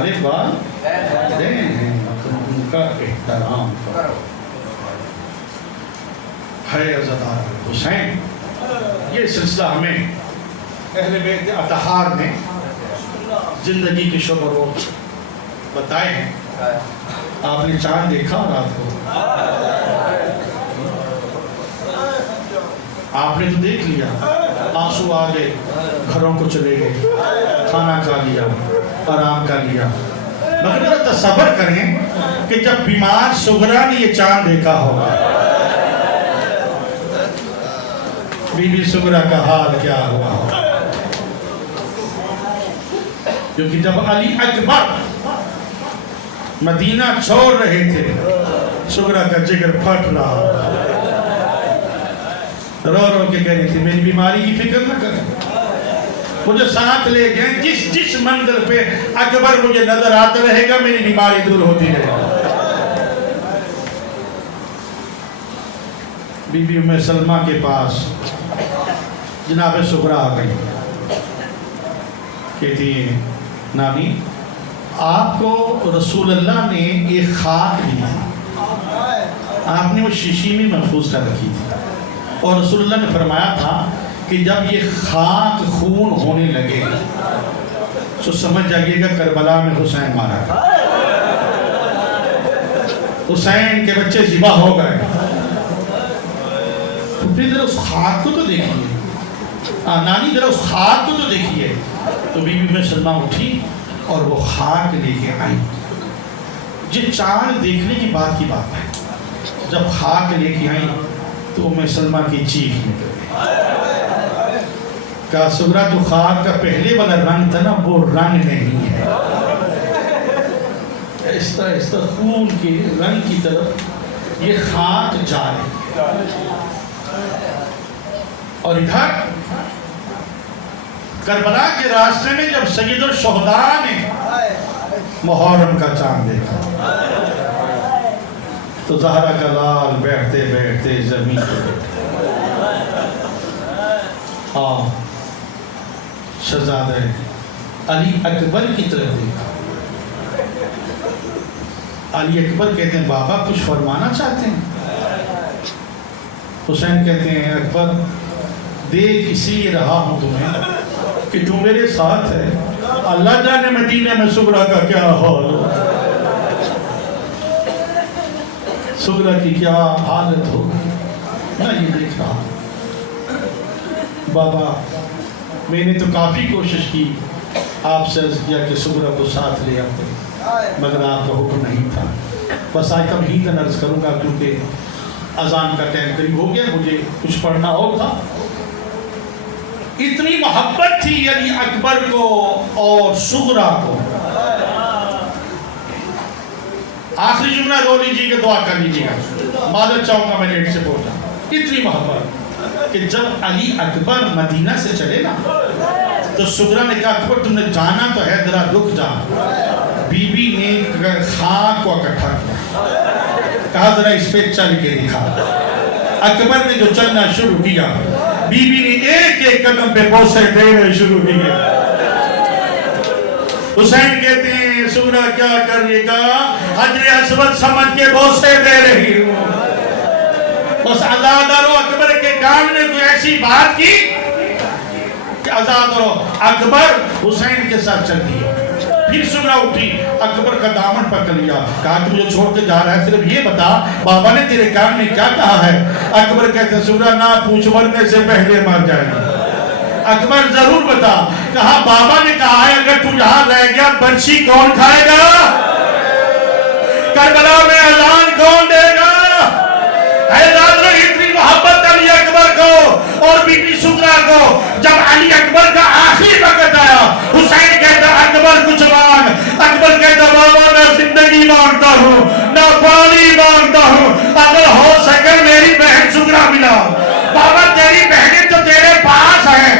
ہمارے والدین ہیں، ان کا احترام کرو۔ ہے عزادار حسین، یہ سلسلہ ہمیں اہل بیت اطہار نے زندگی کے شب و روز بتائے ہیں۔ آپ نے چاند دیکھا رات کو؟ آپ نے تو دیکھ لیا، آنسو آ گئے، گھروں کو چلے گئے، کھانا کھا لیا، آرام کر لیا۔ مگر ذرا تصور کریں کہ جب بیمار صغرا نے یہ چاند دیکھا ہوگا، بی بی صغرا کا حال کیا ہوا ہوگا؟ کیونکہ جب علی اکبر مدینہ چھوڑ رہے تھے، صغرا کا جگر پھٹ رہا، رو رو کے کہہ رہی تھی میری بیماری کی فکر نہ کریں، مجھے ساتھ لے گئے، جس منزل پہ اکبر مجھے نظر آتا رہے گا میری بیماری دور ہوتی رہے گی۔ بی بی ام سلمہ کے پاس جناب صغرا آ گئی، کہتی ہیں نانی آپ کو رسول اللہ نے ایک خاک دی تھی، آپ نے وہ شیشی میں محفوظ کر رکھی تھی، اور رسول اللہ نے فرمایا تھا کہ جب یہ خاک خون ہونے لگے تو سمجھ جائیے گا کربلا میں حسین مارا گیا، حسین کے بچے ذبح ہو گئے۔ پھر ذرا اس خاک کو تو دیکھیے، نانی ذرا اس خاک کو تو دیکھیے۔ تو بی بی ام سلمہ اٹھی اور وہ خاک لے کے آئی۔ یہ چاند دیکھنے کی بات ہے، جب خاک لے کے آئی تو ام سلمہ کی چیخ نکل گئی، کہا صغرا جو خاک کا پہلے والا رنگ تھا نا وہ رنگ نہیں ہے، اس طرح خون کے رنگ کی طرف یہ خاک جا رہی۔ اور ادھر کربلا کے راستے میں جب سید الشہداء نے محرم کا چاند دیکھا تو زہرا کا لال بیٹھتے بیٹھتے زمین پر شہزادہ علی اکبر کی طرف دیکھا۔ علی اکبر کہتے ہیں بابا کچھ فرمانا چاہتے ہیں؟ حسین کہتے ہیں اکبر دیکھ اسی لیے رہا ہوں تمہیں کہ تم میرے ساتھ ہے، اللہ جانے مدینہ میں صغرا کا کیا حال ہو، صغرا کی کیا حالت ہو، میں یہ دیکھ رہا ہوں۔ بابا میں نے تو کافی کوشش کی، آپ سے عرض کیا کہ صغرا کو ساتھ لے آتے، مگر آپ کا حکم نہیں تھا۔ بس آج کم ہی عرض کروں گا کیونکہ اذان کا ٹائم قریب ہو گیا، مجھے کچھ پڑھنا اور تھا۔ اتنی محبت تھی علی اکبر کو اور صغرا کو۔ آخری جملہ رو لیجیے کہ دعا کر لیجیے گا، معذرت چاہوں گا میں لیٹ سے پہنچا۔ اتنی محبت کہ جب علی اکبر مدینہ سے چلے نا تو صغرا نے کہا اکبر تم نے جانا تو ہے ذرا رک جا۔ بی بی نے خاک کو اکٹھا کیا، کہا ذرا اس پہ چل کے دکھا۔ اکبر نے جو چلنا شروع کیا، بی بی نے ایک ایک قدم پہ بوسے دینے شروع کیے۔ حسین کہتے ہیں صغرا کیا کرنے کا، حجر اسود سمجھ کے بوسے دے رہی ہوں۔ اس عزادارو اکبر کے کان نے کوئی ایسی بات کی کہ عزادارو اکبر حسین کے ساتھ چل دیے۔ پھر صغرا اٹھی، اکبر کا دامن پکڑ لیا، کہا کہ مجھے چھوڑ کے جا رہا ہے، صرف یہ بتا بابا نے تیرے کان میں کیا کہا ہے؟ اکبر کہتے ہیں صغرا نہ پوچھ، مرنے سے پہلے مر جائے گا۔ اکبر ضرور بتا، کہا بابا نے کہا ہے اگر تو یہاں رہ گیا برچی کون کھائے گا؟ کربلا میں اذان کون دے گا؟ اتنی محبت علی اکبر کو اور بی بی صغرا کو۔ جب علی اکبر کا آخری وقت آیا، حسین کہتا اکبر کچھ مانگ، اکبر کہتا بابا میں زندگی مانگتا ہوں، نہ پانی مانگتا ہوں، اگر ہو سکے میری بہن صغرا ملا۔ بابا تیری بہنیں تو تیرے پاس ہیں،